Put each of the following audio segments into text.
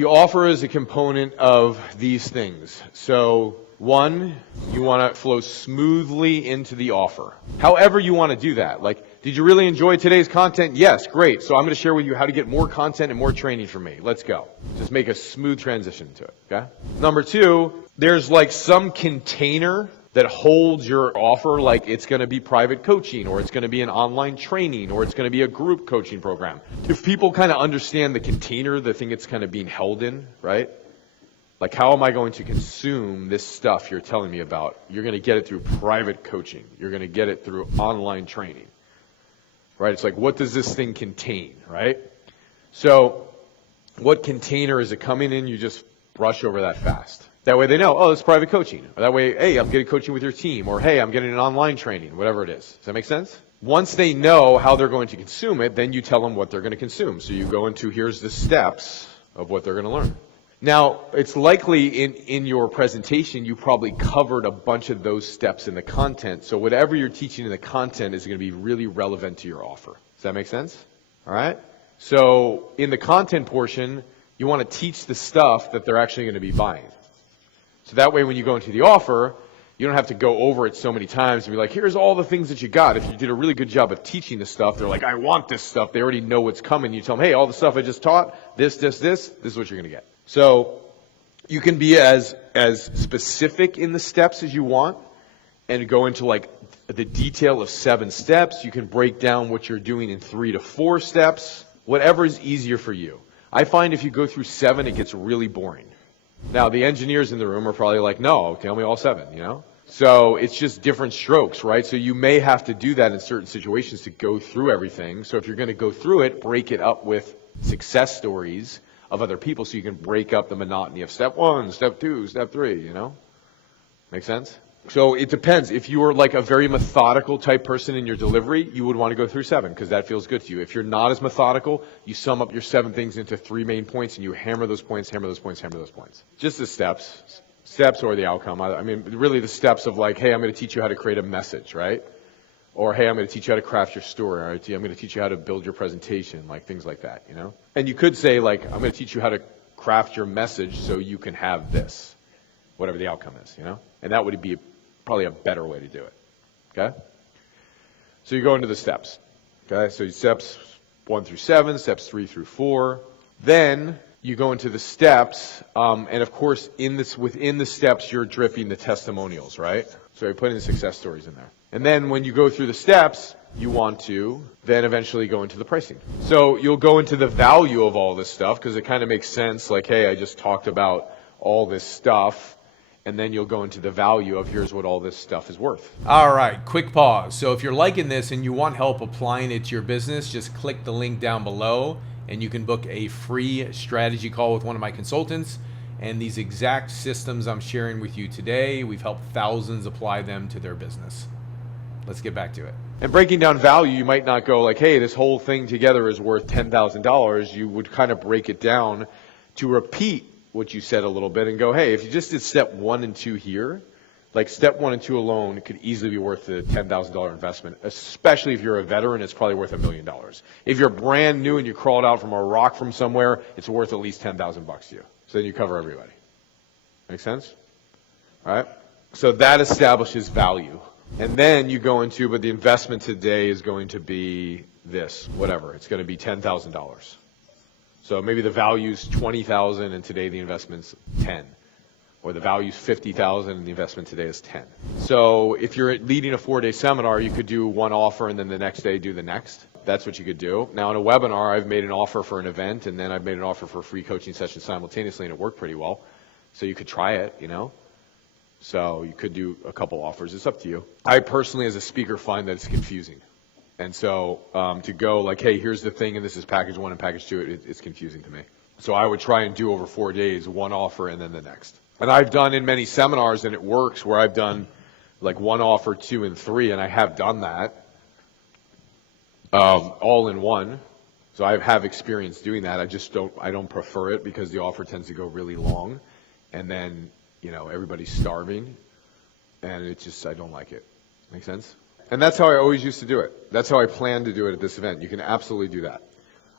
The offer is a component of these things. So one, you want to flow smoothly into the offer. However you want to do that. Like, did you really enjoy today's content? Yes, great. So I'm going to share with you how to get more content and more training from me. Let's go. Just make a smooth transition to it, okay? Number two, there's like some container that holds your offer, like it's going to be private coaching, or it's going to be an online training, or it's going to be a group coaching program. If people kind of understand the container, the thing it's kind of being held in, right? Like, how am I going to consume this stuff you're telling me about? You're going to get it through private coaching. You're going to get it through online training, right? It's like, what does this thing contain, right? So what container is it coming in? You just brush over that fast. That way they know, oh, it's private coaching. Or that way, hey, I'm getting coaching with your team. Or, hey, I'm getting an online training, whatever it is. Does that make sense? Once they know how they're going to consume it, then you tell them what they're going to consume. So you go into, here's the steps of what they're going to learn. Now, it's likely in your presentation, you probably covered a bunch of those steps in the content. So whatever you're teaching in the content is going to be really relevant to your offer. Does that make sense? All right? So in the content portion, you want to teach the stuff that they're actually going to be buying. So that way when you go into the offer, you don't have to go over it so many times and be like, here's all the things that you got. If you did a really good job of teaching the stuff, they're like, I want this stuff. They already know what's coming. You tell them, hey, all the stuff I just taught, this is what you're going to get. So you can be as specific in the steps as you want and go into like the detail of 7 steps. You can break down what you're doing in 3 to 4 steps, whatever is easier for you. I find if you go through 7, it gets really boring. Now, the engineers in the room are probably like, no, tell me all 7, you know? So it's just different strokes, right? So you may have to do that in certain situations to go through everything. So if you're going to go through it, break it up with success stories of other people so you can break up the monotony of step 1, step 2, step 3, you know? Make sense? So it depends. If you are like a very methodical type person in your delivery, you would want to go through 7 because that feels good to you. If you're not as methodical, you sum up your 7 things into 3 main points and you hammer those points, hammer those points, hammer those points. Just the steps. Steps or the outcome. I mean, really the steps of like, hey, I'm going to teach you how to create a message, right? Or, hey, I'm going to teach you how to craft your story. Or, I'm going to teach you how to build your presentation, like things like that, you know? And you could say, like, I'm going to teach you how to craft your message so you can have this, whatever the outcome is, you know? And that would be probably a better way to do it, okay? So you go into the steps, okay? So steps 1 through 7, steps 3 through 4. Then you go into the steps, and of course, within the steps, you're dripping the testimonials, right? So you're putting the success stories in there. And then when you go through the steps, you want to then eventually go into the pricing. So you'll go into the value of all this stuff because it kind of makes sense, like, hey, I just talked about all this stuff. And then you'll go into the value of here's what all this stuff is worth. All right, quick pause. So if you're liking this and you want help applying it to your business, just click the link down below and you can book a free strategy call with one of my consultants. And these exact systems I'm sharing with you today, we've helped thousands apply them to their business. Let's get back to it. And breaking down value, you might not go like, hey, this whole thing together is worth $10,000. You would kind of break it down to repeat what you said a little bit and go, hey, if you just did step 1 and 2 here, like step 1 and 2 alone could easily be worth the $10,000 investment, especially if you're a veteran, it's probably worth $1 million. If you're brand new and you crawled out from a rock from somewhere, it's worth at least $10,000 to you. So then you cover everybody. Make sense? All right? So that establishes value. And then you go into, but the investment today is going to be this, whatever. It's going to be $10,000. So maybe the value's $20,000 and today the investment's 10. Or the value's $50,000 and the investment today is 10. So if you're leading a 4-day seminar, you could do one offer and then the next day do the next. That's what you could do. Now in a webinar, I've made an offer for an event and then I've made an offer for a free coaching session simultaneously and it worked pretty well. So you could try it, you know. So you could do a couple offers. It's up to you. I personally as a speaker find that it's confusing. And so to go like, hey, here's the thing, and this is package 1 and package 2, it's confusing to me. So I would try and do over 4 days, one offer and then the next. And I've done in many seminars, and it works, where I've done like 1 offer, 2, and 3, and I have done that all in one. So I have experience doing that. I don't prefer it because the offer tends to go really long, and then everybody's starving, and I don't like it. Make sense? And that's how I always used to do it. That's how I plan to do it at this event. You can absolutely do that.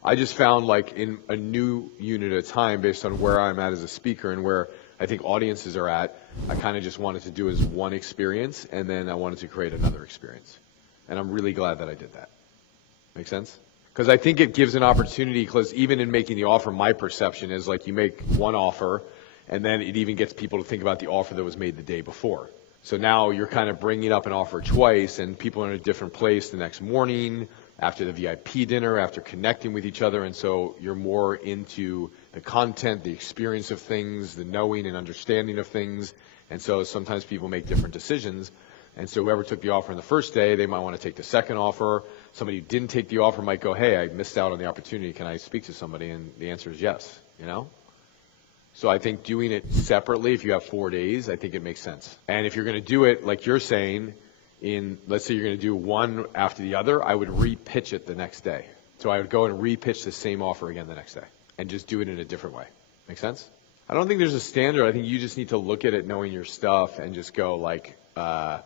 I just found like in a new unit at a time based on where I'm at as a speaker and where I think audiences are at, I kind of just wanted to do as one experience, and then I wanted to create another experience. And I'm really glad that I did that. Make sense? Because I think it gives an opportunity, because even in making the offer, my perception is like you make one offer, and then it even gets people to think about the offer that was made the day before. So now you're kind of bringing up an offer twice, and people are in a different place the next morning, after the VIP dinner, after connecting with each other, and so you're more into the content, the experience of things, the knowing and understanding of things, and so sometimes people make different decisions. And so whoever took the offer on the first day, they might want to take the second offer. Somebody who didn't take the offer might go, hey, I missed out on the opportunity. Can I speak to somebody? And the answer is yes, you know? So I think doing it separately, if you have 4 days, I think it makes sense. And if you're going to do it, like you're saying, let's say you're going to do one after the other, I would re-pitch it the next day. So I would go and re-pitch the same offer again the next day and just do it in a different way. Make sense? I don't think there's a standard. I think you just need to look at it knowing your stuff and just go like,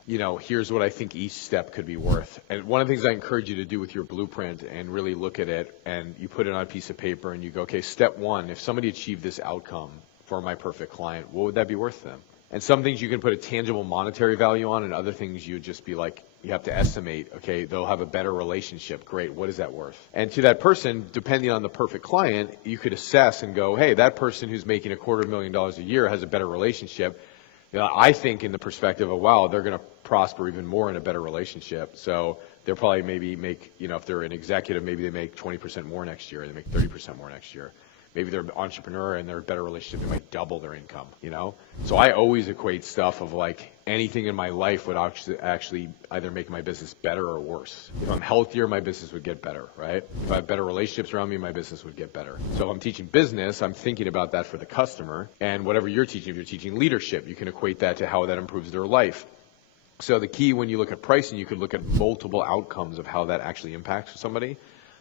here's what I think each step could be worth. And one of the things I encourage you to do with your blueprint and really look at it, and you put it on a piece of paper and you go, okay, step one, if somebody achieved this outcome for my perfect client, what would that be worth to them? And some things you can put a tangible monetary value on, and other things you would just be like, you have to estimate, okay, they'll have a better relationship. Great, what is that worth? And to that person, depending on the perfect client, you could assess and go, hey, that person who's making $250,000 a year has a better relationship. You know, I think in the perspective of, wow, they're going to prosper even more in a better relationship. So they'll probably maybe make, if they're an executive, maybe they make 20% more next year, they make 30% more next year. Maybe they're an entrepreneur and they're a better relationship, they might double their income, So I always equate stuff of like anything in my life would actually either make my business better or worse. If I'm healthier, my business would get better, right? If I have better relationships around me, my business would get better. So if I'm teaching business, I'm thinking about that for the customer. And whatever you're teaching, if you're teaching leadership, you can equate that to how that improves their life. So the key when you look at pricing, you could look at multiple outcomes of how that actually impacts somebody.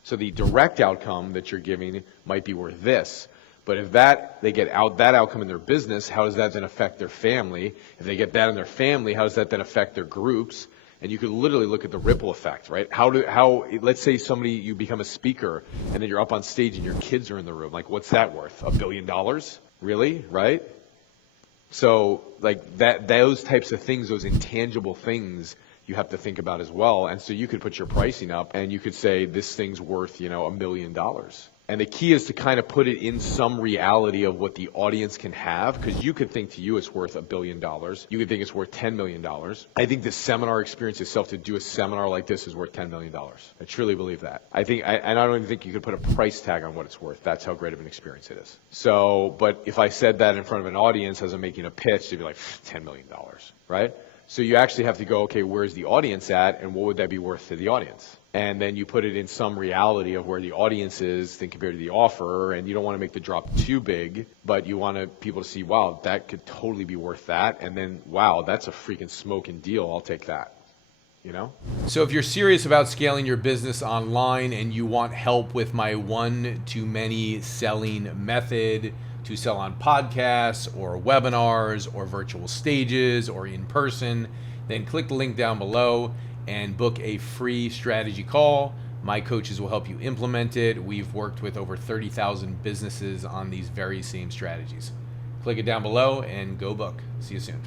So the direct outcome that you're giving might be worth this, but if they get that outcome in their business, how does that then affect their family? If they get that in their family, how does that then affect their groups? And you could literally look at the ripple effect, right? Let's say you become a speaker and then you're up on stage and your kids are in the room. Like, what's that worth? $1 billion? Really? Right? So like those types of things, those intangible things, you have to think about as well. And so you could put your pricing up and you could say this thing's worth, $1 million. And the key is to kind of put it in some reality of what the audience can have, because you could think to you it's worth $1 billion. You could think it's worth $10 million. I think the seminar experience itself, to do a seminar like this, is worth $10 million. I truly believe that. I don't even think you could put a price tag on what it's worth. That's how great of an experience it is. So, but if I said that in front of an audience as I'm making a pitch, they'd be like, $10 million, right? So you actually have to go, okay, where's the audience at, and what would that be worth to the audience? And then you put it in some reality of where the audience is compared to the offer, and you don't want to make the drop too big, but you want people to see, wow, that could totally be worth that, and then, wow, that's a freaking smoking deal, I'll take that, So if you're serious about scaling your business online and you want help with my one-to-many selling method, to sell on podcasts or webinars or virtual stages or in person, then click the link down below and book a free strategy call. My coaches will help you implement it. We've worked with over 30,000 businesses on these very same strategies. Click it down below and go book. See you soon.